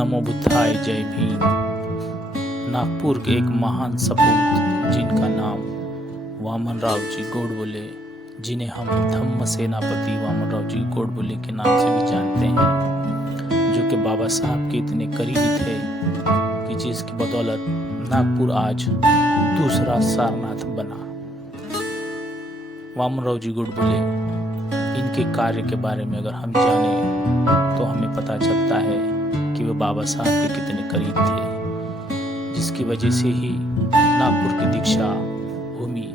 नमो बुद्धाय, जय भीम। नागपुर के एक महान सपूत जिनका नाम वामनराव जी गोडबोले, जिन्हें हम धम्म सेनापति वामनराव जी गोडबोले के नाम से भी जानते हैं, जो कि बाबा साहब के इतने करीबी थे कि जिसकी बदौलत नागपुर आज दूसरा सारनाथ बना। वामनराव जी गोडबोले, इनके कार्य के बारे में अगर हम जानें तो हमें पता चलता है कि वे बाबा साहब के कितने करीब थे, जिसकी वजह से ही नागपुर की दीक्षा भूमि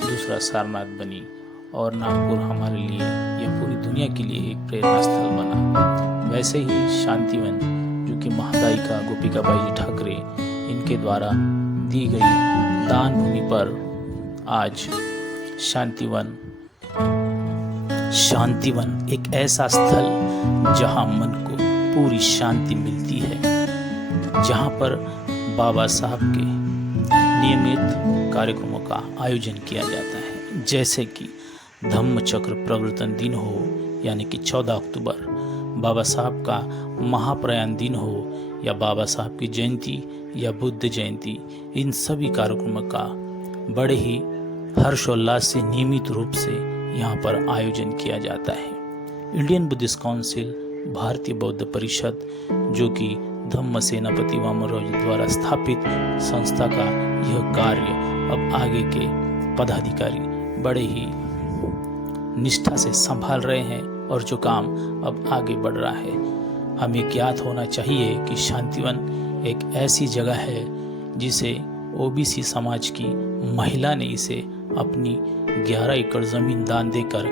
दूसरा सारनाथ बनी और नागपुर हमारे लिए या पूरी दुनिया के लिए एक प्रेरणा स्थल बना। वैसे ही शांतिवन, जो कि महादायिका गोपिकाबाई जी ठाकरे, इनके द्वारा दी गई दान भूमि पर आज शांतिवन एक ऐसा स्थल जहां मन को पूरी शांति मिलती है, जहां पर बाबा साहब के नियमित कार्यक्रमों का आयोजन किया जाता है, जैसे कि धम्म चक्र प्रवर्तन दिन हो, यानी कि 14 अक्टूबर, बाबा साहब का महाप्रयाण दिन हो, या बाबा साहब की जयंती या बुद्ध जयंती। इन सभी कार्यक्रमों का बड़े ही हर्षोल्लास से नियमित रूप से यहाँ पर आयोजन किया जाता है। इंडियन बुद्धिस्ट काउंसिल, भारतीय बौद्ध परिषद, जो कि धम्म सेनापति वामनराव जी द्वारा स्थापित संस्था का यह कार्य अब आगे के पदाधिकारी बड़े ही निष्ठा से संभाल रहे हैं और जो काम अब आगे बढ़ रहा है। हमें ज्ञात होना चाहिए कि शांतिवन एक ऐसी जगह है जिसे ओबीसी समाज की महिला ने इसे अपनी 11 एकड़ जमीन दान देकर,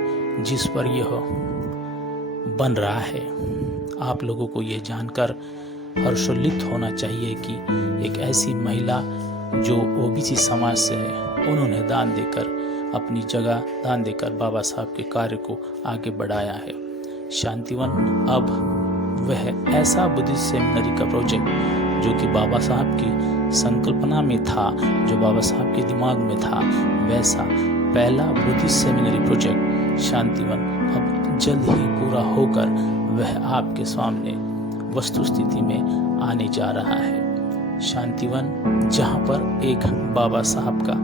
जिस पर यह बन रहा है। आप लोगों को यह जानकर हर्षोल्लित होना चाहिए कि एक ऐसी महिला जो ओबीसी समाज से है, उन्होंने दान देकर, अपनी जगह दान देकर बाबा साहब के कार्य को आगे बढ़ाया है। शांतिवन अब वह ऐसा बुद्धिस्ट सेमिनरी का प्रोजेक्ट जो कि बाबा साहब की संकल्पना में था, जो बाबा साहब के दिमाग में था, वैसा पहला बुद्धिस्ट सेमिनरी प्रोजेक्ट शांतिवन अब जल्द ही पूरा होकर वह आपके सामने वस्तु स्थिति में आने जा रहा है। शांतिवन, जहाँ पर एक बाबा साहब का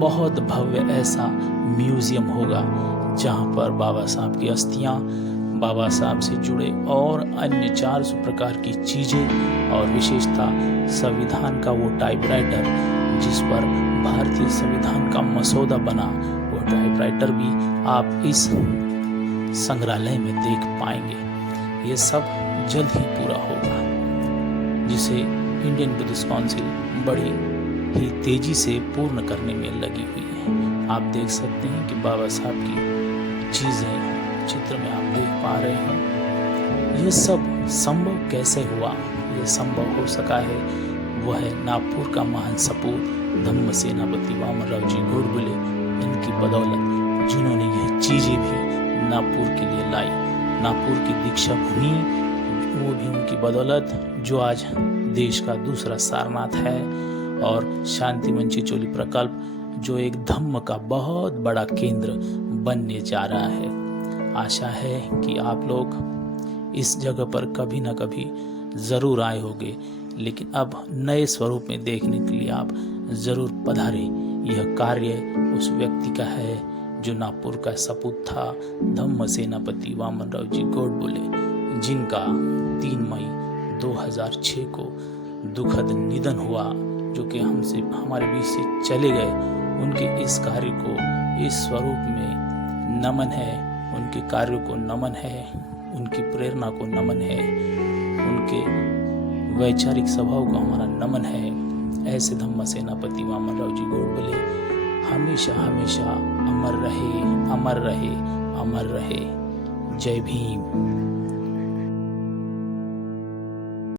बहुत भव्य ऐसा म्यूजियम होगा, जहाँ पर बाबा साहब की अस्थियाँ, बाबा साहब से जुड़े और अन्य 400 प्रकार की चीज़ें और विशेषता, संविधान का वो टाइपराइटर जिस पर भारतीय संविधान का मसौदा बना, वो टाइपराइटर भी आप इस संग्रहालय में देख पाएंगे। ये सब जल्द ही पूरा होगा, जिसे इंडियन बुद्धिस्ट काउंसिल बड़ी ही तेजी से पूर्ण करने में लगी हुई है। आप देख सकते हैं कि बाबा साहब की चीज़ें चित्र में आप देख पा रहे हैं। यह सब संभव कैसे हुआ? यह संभव हो सका है, वह है नागपुर का महान सपूत धम्म सेनापति वामनराव जी गोडबोले, इनकी बदौलत, जिन्होंने यह चीज़ें भी नागपुर के लिए लाई। नागपुर की दीक्षा भूमि, वो भी उनकी बदौलत, जो आज देश का दूसरा सारनाथ है, और शांतिवन चिचोली प्रकल्प, जो एक धम्म का बहुत बड़ा केंद्र बनने जा रहा है। आशा है कि आप लोग इस जगह पर कभी न कभी ज़रूर आए होंगे, लेकिन अब नए स्वरूप में देखने के लिए आप ज़रूर पधारें। यह कार्य उस व्यक्ति का है जो नागपुर का सपूत था, धम्म सेनापति वामनराव जी गोडबोले, जिनका 3 मई 2006 को दुखद निधन हुआ, जो कि हमारे बीच से चले गए। उनके इस कार्य को, इस स्वरूप में नमन है, उनके कार्यों को नमन है, उनकी प्रेरणा को नमन है, उनके वैचारिक स्वभाव को हमारा नमन है। ऐसे धम्म सेनापति वामनराव जी गोडबोले हमेशा हमेशा अमर रहे, अमर रहे, अमर रहे। जय भीम।